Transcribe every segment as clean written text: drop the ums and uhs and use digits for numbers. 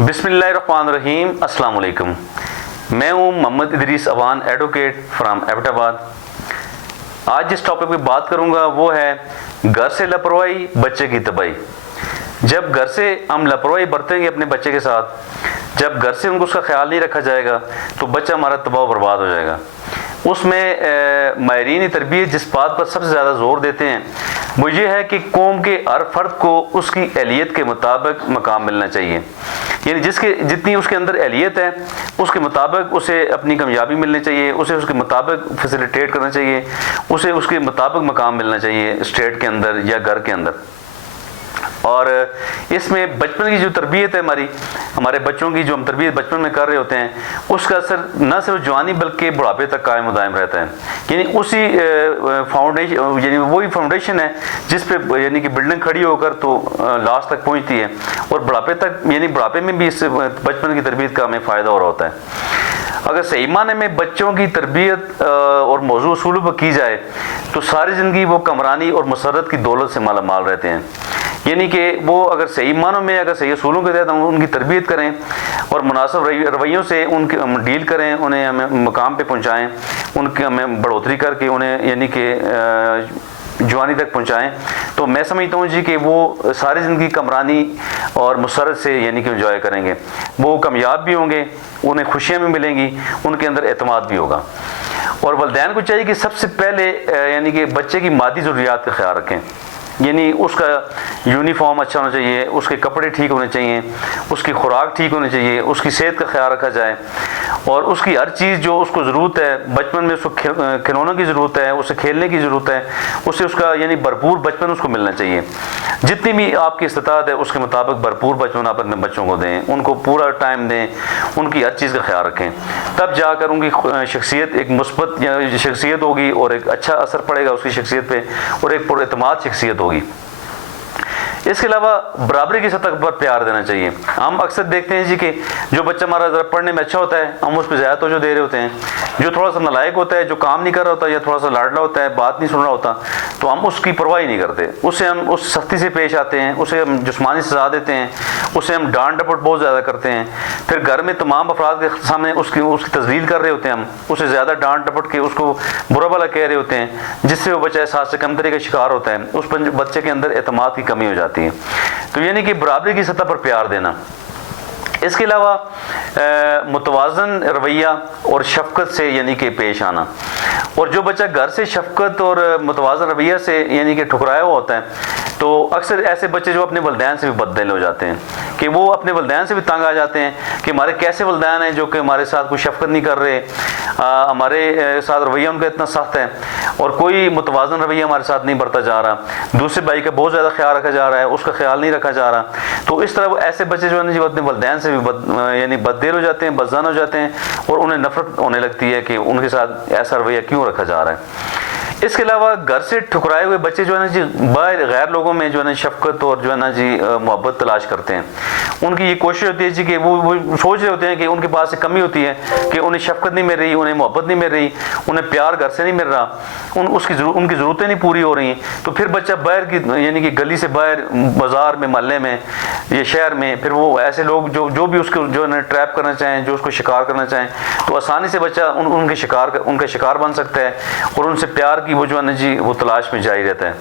بسم اللہ الرحمن الرحیم. السلام علیکم. میں ہوں Muhammad Idrees Awan, advocate from Abbottabad. آج جس ٹاپک پہ بات کروں گا وہ ہے گھر سے لاپرواہی بچے کی تباہی. جب گھر سے ہم لاپرواہی برتیں گے اپنے بچے کے ساتھ, جب گھر سے ان کو اس کا خیال نہیں رکھا جائے گا تو بچہ ہمارا تباہ و برباد ہو جائے گا. اس میں ماہرین تربیت جس بات پر سب سے زیادہ زور دیتے ہیں وہ یہ ہے کہ قوم کے ہر فرد کو اس کی اہلیت کے مطابق مقام ملنا چاہیے. یعنی جتنی اس کے اندر اہلیت ہے اس کے مطابق اسے اپنی کامیابی ملنی چاہیے, اسے اس کے مطابق فیسیلیٹیٹ کرنا چاہیے, اسے اس کے مطابق مقام ملنا چاہیے اسٹیٹ کے اندر یا گھر کے اندر. اور اس میں بچپن کی جو تربیت ہے ہمارے بچوں کی جو ہم تربیت بچپن میں کر رہے ہوتے ہیں اس کا اثر نہ صرف جوانی بلکہ بڑھاپے تک قائم و دائم رہتا ہے. یعنی اسی فاؤنڈیشن, یعنی وہی فاؤنڈیشن ہے جس پہ یعنی کہ بلڈنگ کھڑی ہو کر تو لاسٹ تک پہنچتی ہے, اور بڑھاپے تک یعنی بڑھاپے میں بھی اس بچپن کی تربیت کا ہمیں فائدہ ہو رہا ہوتا ہے. اگر صحیح معنی میں بچوں کی تربیت اور موضوع اصولوں پر کی جائے تو ساری زندگی وہ کمرانی اور مسرت کی دولت سے مالا مال رہتے ہیں. یعنی کہ وہ اگر صحیح معنوں میں اگر صحیح اصولوں کے تحت ہم ان کی تربیت کریں اور مناسب رویوں سے ان کے ہم ڈیل کریں, انہیں ہمیں مقام پہ پہنچائیں, ان کی ہمیں بڑھوتری کر کے انہیں یعنی کہ جوانی تک پہنچائیں, تو میں سمجھتا ہوں جی کہ وہ ساری زندگی کمرانی اور مسرت سے یعنی کہ انجوائے کریں گے, وہ کامیاب بھی ہوں گے, انہیں خوشیاں بھی ملیں گی, ان کے اندر اعتماد بھی ہوگا. اور والدین کو چاہیے کہ سب سے پہلے یعنی کہ بچے کی مادی ضروریات کا خیال رکھیں. یعنی اس کا یونیفارم اچھا ہونا چاہیے, اس کے کپڑے ٹھیک ہونے چاہیے, اس کی خوراک ٹھیک ہونی چاہیے, اس کی صحت کا خیال رکھا جائے, اور اس کی ہر چیز جو اس کو ضرورت ہے بچپن میں, اس کو کھلونوں کی ضرورت ہے, اسے کھیلنے کی ضرورت ہے, اسے اس کا یعنی بھرپور بچپن اس کو ملنا چاہیے. جتنی بھی آپ کی استطاعت ہے اس کے مطابق بھرپور بچپن آپ اپنے بچوں کو دیں, ان کو پورا ٹائم دیں, ان کی ہر چیز کا خیال رکھیں, تب جا کر ان کی شخصیت ایک مثبت شخصیت ہوگی اور ایک اچھا اثر پڑے گا اس کی شخصیت پہ, اور ایک پر اعتماد شخصیت ہوگی. اس کے علاوہ برابری کی سطح پر پیار دینا چاہیے. ہم اکثر دیکھتے ہیں جی کہ جو بچہ ہمارا ذرا پڑھنے میں اچھا ہوتا ہے ہم اس پہ زیادہ توجہ دے رہے ہوتے ہیں, جو تھوڑا سا نالائق ہوتا ہے, جو کام نہیں کر رہا ہوتا یا تھوڑا سا لاڈلا ہوتا ہے, بات نہیں سن رہا ہوتا, تو ہم اس کی پرواہ ہی نہیں کرتے, اسے ہم اس سختی سے پیش آتے ہیں, اسے ہم جسمانی سزا دیتے ہیں, اسے ہم ڈانٹ ڈپٹ بہت زیادہ کرتے ہیں. پھر گھر میں تمام افراد کے سامنے اس کی تذلیل کر رہے ہوتے ہیں, ہم اسے زیادہ ڈانٹ ڈپٹ کے اس کو برا بھلا کہہ رہے ہوتے ہیں, جس سے وہ بچہ احساس سے کمتری کا شکار ہوتا ہے, اس بچے کے اندر اعتماد کی کمی ہو جاتی ہے. تو یعنی کہ برابری کی سطح پر پیار دینا. اس کے علاوہ متوازن رویہ اور شفقت سے یعنی کہ پیش آنا. اور جو بچہ گھر سے شفقت اور متوازن رویہ سے یعنی کہ ٹھکرایا ہوا ہوتا ہے تو اکثر ایسے بچے جو اپنے والدین سے بھی بددل ہو جاتے ہیں, کہ وہ اپنے والدین سے بھی تنگ آ جاتے ہیں کہ ہمارے کیسے والدین ہیں جو کہ ہمارے ساتھ کوئی شفقت نہیں کر رہے, ہمارے ساتھ رویہ ان کا اتنا سخت ہے اور کوئی متوازن رویہ ہمارے ساتھ نہیں برتا جا رہا, دوسرے بھائی کا بہت زیادہ خیال رکھا جا رہا ہے, اس کا خیال نہیں رکھا جا رہا. تو اس طرح وہ ایسے بچے جو ہیں اپنے والدین سے بھی یعنی بددل ہو جاتے ہیں, بدظن ہو جاتے ہیں, اور انہیں نفرت ہونے لگتی ہے کہ ان کے ساتھ ایسا رویہ کیوں رکھا جا رہا ہے. اس کے علاوہ گھر سے ٹھکرائے ہوئے بچے جو ہے نا جی باہر غیر لوگوں میں جو ہے نا شفقت اور جو ہے نا جی محبت تلاش کرتے ہیں. ان کی یہ کوشش ہوتی ہے جی کہ وہ سوچ رہے ہوتے ہیں کہ ان کے پاس ایک کمی ہوتی ہے کہ انہیں شفقت نہیں مل رہی, انہیں محبت نہیں مل رہی, انہیں پیار گھر سے نہیں مل رہا, ان کی ضرورتیں نہیں پوری ہو رہی ہیں. تو پھر بچہ باہر کی یعنی کہ گلی سے باہر بازار میں, محلے میں یا شہر میں, پھر وہ ایسے لوگ جو بھی اس کو جو ہے نا ٹریپ کرنا چاہیں, جو اس کو شکار کرنا چاہیں, تو آسانی سے بچہ ان کا شکار بن سکتا ہے, اور ان سے پیار کی وہ جو ہے نا جی وہ تلاش میں جاری رہتا ہے.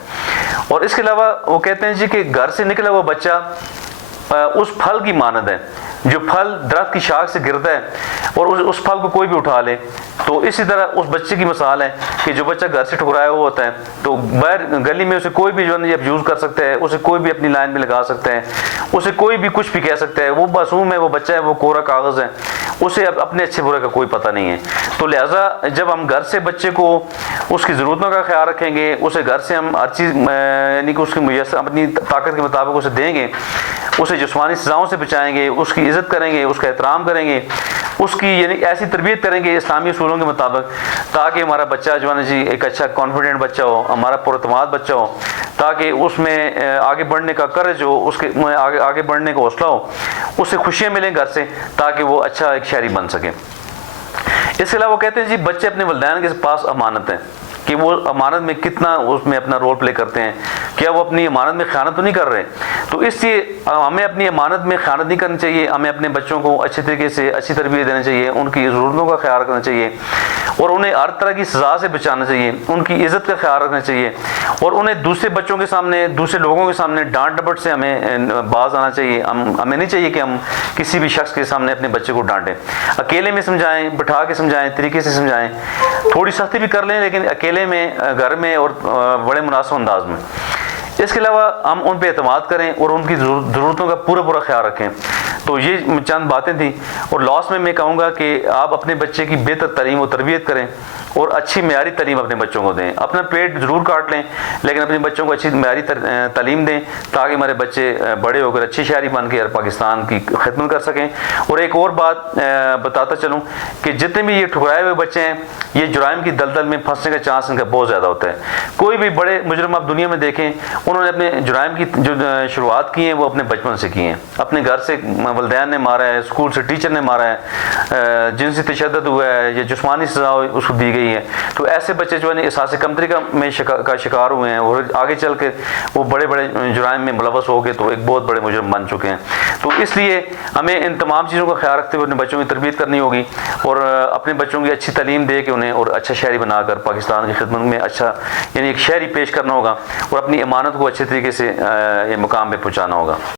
اور اس کے علاوہ وہ کہتے ہیں جی کہ گھر سے نکلا ہوا بچہ اس پھل کی مانند ہے جو پھل درخت کی شاخ سے گرتا ہے اور اس پھل کو کوئی بھی اٹھا لے. تو اسی طرح اس بچے کی مثال ہے کہ جو بچہ گھر سے ٹھکرایا ہوا ہوتا ہے تو باہر گلی میں اسے کوئی بھی جو ہے ابیوز کر سکتا ہے, اسے کوئی بھی اپنی لائن میں لگا سکتا ہے, اسے کوئی بھی کچھ بھی کہہ سکتا ہے. وہ معصوم ہے, وہ بچہ ہے, وہ کوڑا کاغذ ہے, اسے اپنے اچھے برے کا کوئی پتہ نہیں ہے. تو لہٰذا جب ہم گھر سے بچے کو اس کی ضرورتوں کا خیال رکھیں گے, اسے گھر سے ہم ہر چیز یعنی کہ اس کی میسر اپنی طاقت کے مطابق اسے دیں گے, اسے جسمانی سزاؤں سے بچائیں گے, اس کی عزت کریں گے, اس کا احترام کریں گے, اس کی یعنی ایسی تربیت کریں گے اسلامی اصولوں کے مطابق, تاکہ ہمارا بچہ جو ہے نا جی ایک اچھا کانفیڈنٹ بچہ ہو, ہمارا پراعتماد بچہ ہو, تاکہ اس میں آگے بڑھنے کا کرج ہو, اس کے آگے بڑھنے کا حوصلہ ہو, اسے خوشیاں ملیں گھر سے, تاکہ وہ اچھا ایک شہری بن سکے. اس کے علاوہ وہ کہتے ہیں جی بچے اپنے والدین کے پاس امانت ہیں. کہ وہ امانت میں کتنا اس میں اپنا رول پلے کرتے ہیں، کیا وہ اپنی امانت میں خیانت تو نہیں کر رہے. تو اس لیے ہمیں اپنی امانت میں خیانت نہیں کرنی چاہیے. ہمیں اپنے بچوں کو اچھے طریقے سے اچھی تربیت دینا چاہیے، ان کی ضرورتوں کا خیال رکھنا چاہیے، اور انہیں ہر طرح کی سزا سے بچانا چاہیے، ان کی عزت کا خیال رکھنا چاہیے، اور انہیں دوسرے بچوں کے سامنے، دوسرے لوگوں کے سامنے ڈانٹ ڈپٹ سے ہمیں باز آنا چاہیے. ہمیں نہیں چاہیے کہ ہم کسی بھی شخص کے سامنے اپنے بچے کو ڈانٹیں. اکیلے میں سمجھائیں، بٹھا کے سمجھائیں، طریقے سے سمجھائیں، تھوڑی سختی بھی کر لیں لیکن اکیلے میں، گھر میں، اور بڑے مناسب انداز میں. اس کے علاوہ ہم ان پہ اعتماد کریں اور ان کی ضرورتوں کا پورا خیال رکھیں. تو یہ چند باتیں تھیں. اور لاسٹ میں کہوں گا کہ آپ اپنے بچے کی بہتر تعلیم و تربیت کریں اور اچھی معیاری تعلیم اپنے بچوں کو دیں. اپنا پیٹ ضرور کاٹ لیں لیکن اپنے بچوں کو اچھی معیاری تعلیم دیں تاکہ ہمارے بچے بڑے ہو کر اچھی شہری بن کے پاکستان کی خدمت کر سکیں. اور ایک اور بات بتاتا چلوں کہ جتنے بھی یہ ٹھکرائے ہوئے بچے ہیں، یہ جرائم کی دلدل میں پھنسنے کا چانس ان کا بہت زیادہ ہوتا ہے. کوئی بھی بڑے مجرم آپ دنیا میں دیکھیں، انہوں نے اپنے جرائم کی جو شروعات کی ہیں وہ اپنے بچپن سے کی ہیں. اپنے گھر سے والدین نے مارا ہے، اسکول سے ٹیچر نے مارا ہے، جنسی تشدد ہوا ہے یا جسمانی سزا اس کو دی گئی ہے. تو ایسے بچے جو ہے احساس کمتری میں کا شکار ہوئے ہیں اور آگے چل کے وہ بڑے جرائم میں ملوث ہو گئے تو ایک بہت بڑے مجرم بن چکے ہیں. تو اس لیے ہمیں ان تمام چیزوں کا خیال رکھتے ہوئے اپنے بچوں کی تربیت کرنی ہوگی اور اپنے بچوں کی اچھی تعلیم دے کے انہیں اور اچھا شہری بنا کر پاکستان کی خدمت میں اچھا یعنی ایک شہری پیش کرنا ہوگا اور اپنی امانت کو اچھے طریقے سے یہ مقام پہ پہنچانا ہوگا.